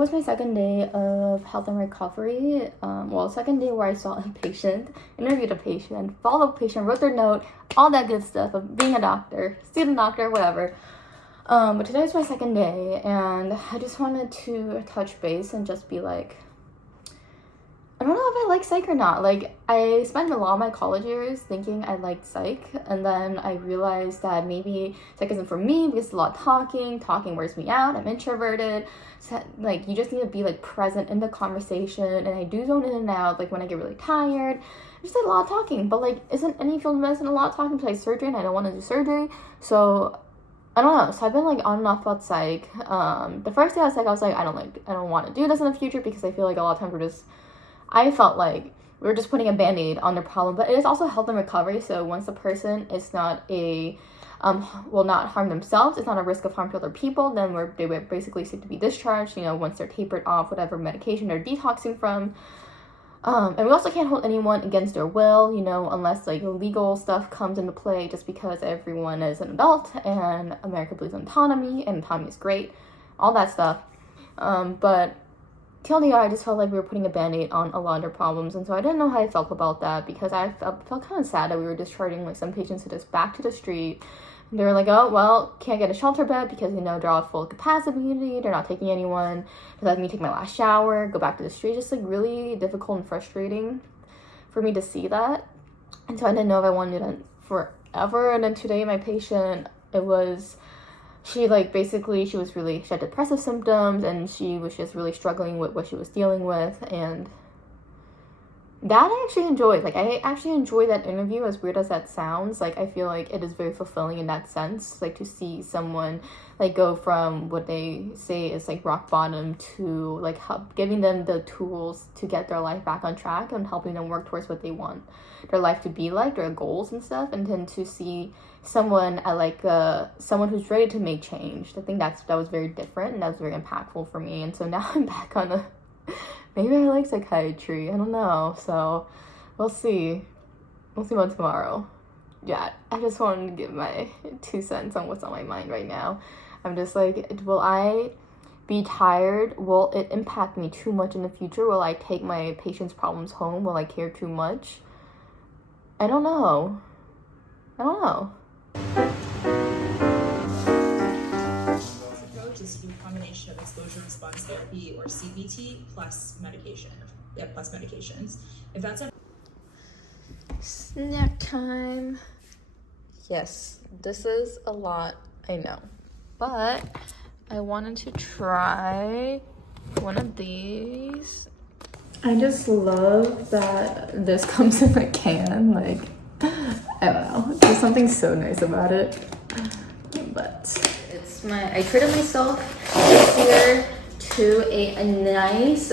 was my second day of health and recovery. Second day where I saw a patient, interviewed a patient, followed a patient, wrote their note, all that good stuff of being a doctor, student doctor, whatever. But today was my second day, and I just wanted to touch base and just be like, I don't know if I like psych or not. Like, I spent a lot of my college years thinking I liked psych, and then I realized that maybe psych isn't for me because it's a lot of talking wears me out, I'm introverted, so, like, you just need to be, like, present in the conversation, and I do zone in and out, like, when I get really tired, just a lot of talking, but, like, isn't any field of medicine a lot of talking besides surgery, and I don't want to do surgery, so I don't know. So I've been like on and off about psych. The first day I was like, I don't want to do this in the future because I feel like a lot of times I felt like we were just putting a band-aid on their problem, but it is also health and recovery. So once the person is not will not harm themselves, it's not a risk of harm to other people, then they would basically seem to be discharged, once they're tapered off whatever medication they're detoxing from. And we also can't hold anyone against their will, unless like legal stuff comes into play, just because everyone is an adult and America believes in autonomy and autonomy is great, all that stuff. But TLDR, I just felt like we were putting a band-aid on a lot of their problems, and so I didn't know how I felt about that because I felt kind of sad that we were discharging like some patients to just back to the street. They were like, oh, well, can't get a shelter bed because, they're all full capacity, they're not taking anyone. Just let me take my last shower, go back to the street. Just, like, really difficult and frustrating for me to see that. And so I didn't know if I wanted it forever. And then today, my patient, she had depressive symptoms, and she was just really struggling with what she was dealing with, and that I actually enjoyed. Like, I actually enjoyed that interview, as weird as that sounds. Like, I feel like it is very fulfilling in that sense, like, to see someone, like, go from what they say is, like, rock bottom to, like, giving them the tools to get their life back on track and helping them work towards what they want their life to be like, their goals and stuff, and then to see someone someone who's ready to make change. I think that was very different, and that was very impactful for me. And so now I'm back on maybe I like psychiatry, I don't know, so we'll see about tomorrow. Yeah, I just wanted to give my 2 cents on what's on my mind right now. I'm just like, will I be tired? Will it impact me too much in the future? Will I take my patient's problems home? Will I care too much? I don't know. Approach is to do a combination of exposure response therapy or CBT plus medication. Plus medications. If that's a snack time. Yes, this is a lot, I know, but I wanted to try one of these. I just love that this comes in a can. Like, I don't know, there's something so nice about it. But I treated myself this year to a nice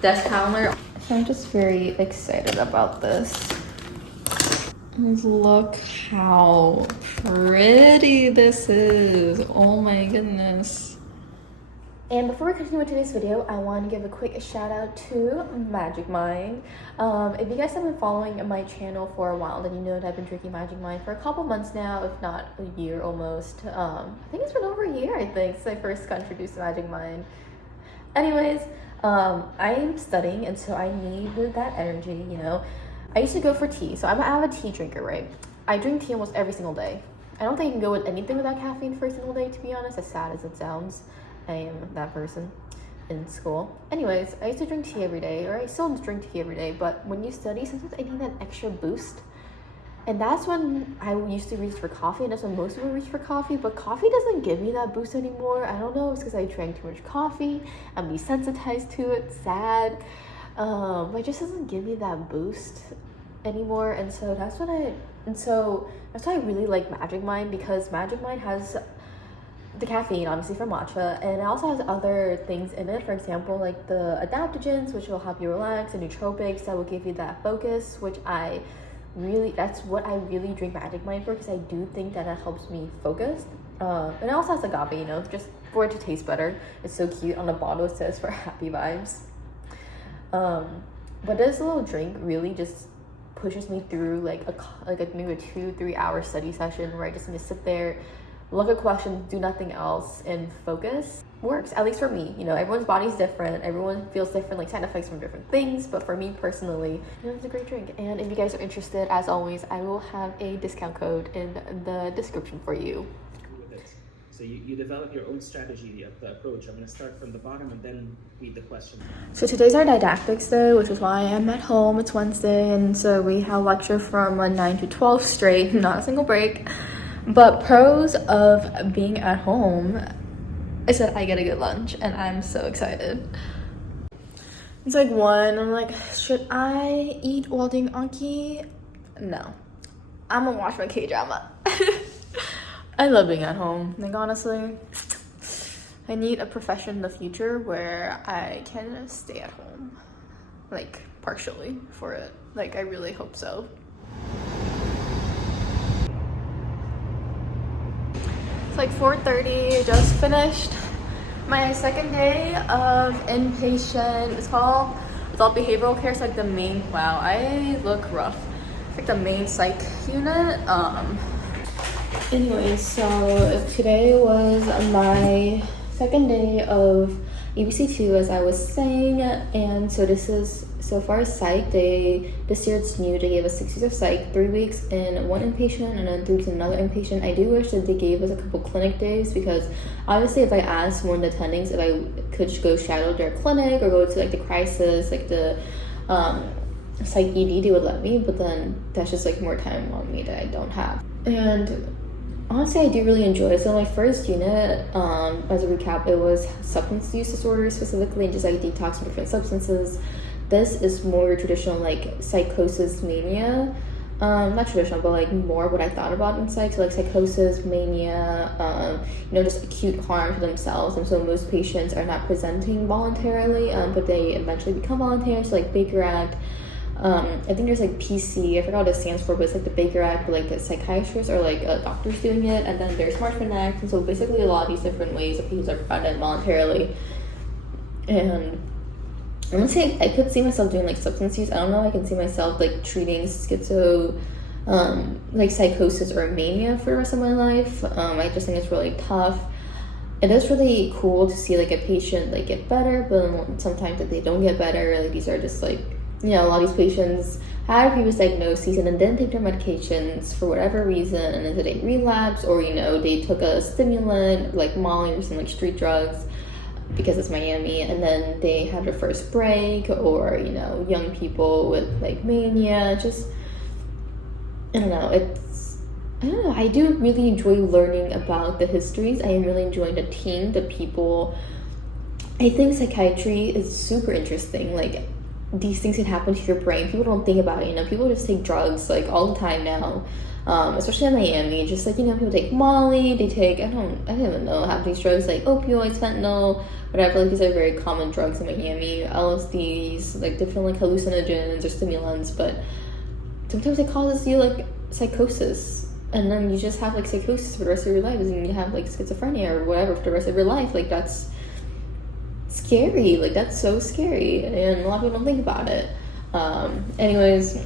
desk calendar. So I'm just very excited about this. Look how pretty this is. Oh my goodness. And before we continue with today's video, I want to give a quick shout out to Magic Mind. If you guys have been following my channel for a while, then you know that I've been drinking Magic Mind for a couple months now, if not a year almost. I think it's been over a year, since I first got introduced to Magic Mind. Anyways, I am studying, and so I need that energy, I used to go for tea, so I'm an avid tea drinker, right? I drink tea almost every single day. I don't think I can go with anything without caffeine for a single day, to be honest, as sad as it sounds. I am that person in school. Anyways, I used to drink tea every day, or I still drink tea every day, but when you study, sometimes I need that extra boost. And that's when I used to reach for coffee, and that's when most people reach for coffee, but coffee doesn't give me that boost anymore. I don't know, it's because I drank too much coffee, I'm desensitized to it, sad. But it just doesn't give me that boost anymore, and so that's why I really like Magic Mind, because Magic Mind has the caffeine, obviously, from matcha, and it also has other things in it. For example, like the adaptogens, which will help you relax, and nootropics that will give you that focus, which that's what I really drink Magic Mind for, because I do think that it helps me focus. And it also has agave, just for it to taste better. It's so cute. On the bottle it says for happy vibes. But this little drink really just pushes me through like maybe a 2-3 hour study session where I just need to sit there, look at questions, do nothing else, and focus works, at least for me. You know, everyone's body's different, everyone feels different, like side effects from different things, but for me personally, you know, it's a great drink. And if you guys are interested, as always, I will have a discount code in the description for you. So you develop your own strategy of the approach. I'm going to start from the bottom and then read the question. So today's our didactics day, which is why I'm at home. It's Wednesday, and so we have lecture from 9 to 12 straight, not a single break. But pros of being at home is that I get a good lunch, and I'm so excited. It's like 1, I'm like, should I eat while doing Anki? No. I'm gonna watch my K-drama. I love being at home. Like, honestly, I need a profession in the future where I can stay at home. Like, partially for it. Like, I really hope so. It's like 4:30, just finished my second day of inpatient. It's all behavioral care. It's like the main, wow, I look rough. It's like the main psych unit. Anyways, so today was my second day of ABC2, as I was saying, and so this is, so far as psych, this year it's new, they gave us 6 weeks of psych, 3 weeks in one inpatient and then 3 weeks in another inpatient. I do wish that they gave us a couple clinic days, because obviously if I asked one of the attendings if I could go shadow their clinic or go to like the crisis, like the psych ED, they would let me, but then that's just like more time on me that I don't have. And honestly, I do really enjoy it. So my first unit, as a recap, it was substance use disorders specifically, and just like detox from different substances. This is more traditional, like psychosis, mania. Not traditional, but like more what I thought about in psych. So like psychosis, mania, you know, just acute harm to themselves. And so most patients are not presenting voluntarily, but they eventually become voluntary. So like Baker Act. I think there's like PC, I forgot what it stands for, but it's like the Baker Act, but like the psychiatrists or like doctors doing it, and then there's Marshman Act, and so basically a lot of these different ways that people are prevented voluntarily. And I'm gonna say I could see myself doing like substance use. I don't know, I can see myself like treating schizo, like psychosis or mania for the rest of my life. I just think it's really tough. It is really cool to see like a patient like get better, but sometimes that they don't get better. Like these are just like, you know, a lot of these patients had previous diagnoses and then didn't take their medications for whatever reason, and then they relapse, or, you know, they took a stimulant like Molly or some like street drugs because it's Miami, and then they had their first break, or, you know, young people with like mania. Just, I don't know, I do really enjoy learning about the histories. I am really enjoying the team, the people. I think psychiatry is super interesting. Like, these things can happen to your brain. People don't think about it, you know. People just take drugs like all the time now, especially in Miami. Just like, you know, people take Molly, they take, I don't even know, half these drugs like opioids, fentanyl, whatever. Like, these are very common drugs in Miami. LSDs, like different like hallucinogens or stimulants, but sometimes it causes you like psychosis, and then you just have like psychosis for the rest of your life, and you have like schizophrenia or whatever for the rest of your life. Like, that's scary. Like, that's so scary, and a lot of people don't think about it. Anyways,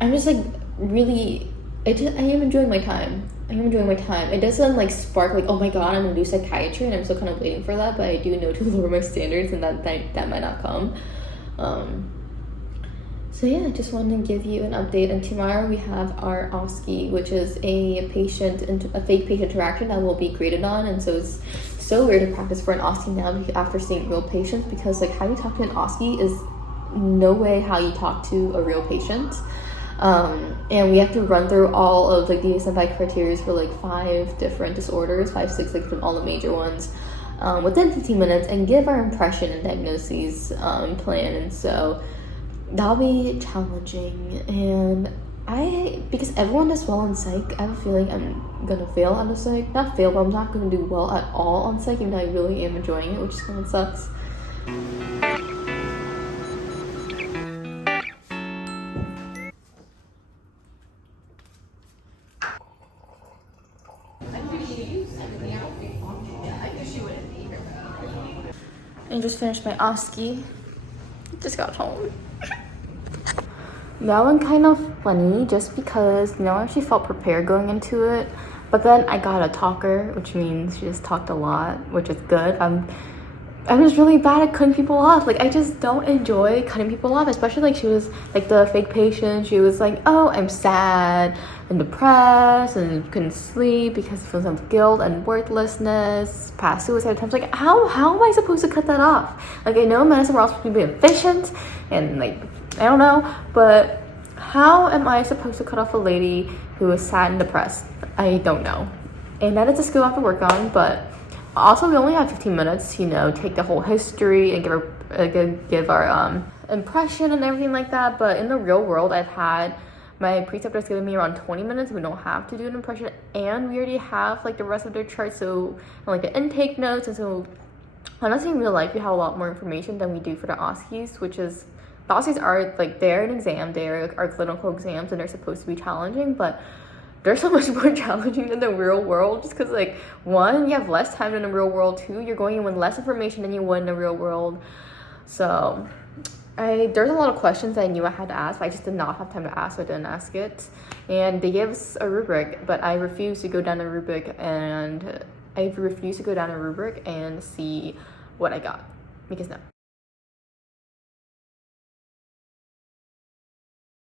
I'm just like really, I am enjoying my time. It doesn't like spark like, oh my god, I'm gonna do psychiatry, and I'm still kind of waiting for that, but I do know to lower my standards, and that might not come. So yeah, I just wanted to give you an update. And tomorrow we have our OSCE, which is a fake patient interaction that will be graded on. And so it's so weird to practice for an OSCE now after seeing real patients, because like how you talk to an OSCE is no way how you talk to a real patient. And we have to run through all of like the DSM-5 criteria for like 5 different disorders, 5, 6, like from all the major ones, within 15 minutes, and give our impression and diagnoses plan. And so that'll be challenging, and because everyone does well on psych, I have a feeling I'm gonna fail on the psych. Not fail, but I'm not gonna do well at all on psych, even though I really am enjoying it, which kind of sucks. I just finished my OSCE. Just got home. That one kind of funny, just because, you know, I actually felt prepared going into it, But then I got a talker, which means she just talked a lot, which is good. I was really bad at cutting people off. Like, I just don't enjoy cutting people off, especially like she was like the fake patient. She was like, oh, I'm sad and depressed and couldn't sleep because of feelings of guilt and worthlessness, past suicide attempts. Like, how am I supposed to cut that off? Like, I know in medicine we're all supposed to be efficient and like, I don't know, but how am I supposed to cut off a lady who is sad and depressed? I don't know. And that is a skill I have to work on, but also we only have 15 minutes, you know, take the whole history and give our impression and everything like that. But in the real world, I've had my preceptors giving me around 20 minutes. We don't have to do an impression, and we already have like the rest of their charts, so like the intake notes. And so honestly, in real life, we have a lot more information than we do for the OSCEs, which is, the OSCEs are like, they're an exam, they're our clinical exams, and they're supposed to be challenging, but they're so much more challenging than the real world, just because like, one, you have less time in the real world, two, you're going in with less information than you would in the real world. So there's a lot of questions I knew I had to ask, but I just did not have time to ask, so I didn't ask it. And they gave us a rubric, but I refused to go down the rubric and see what I got, because no.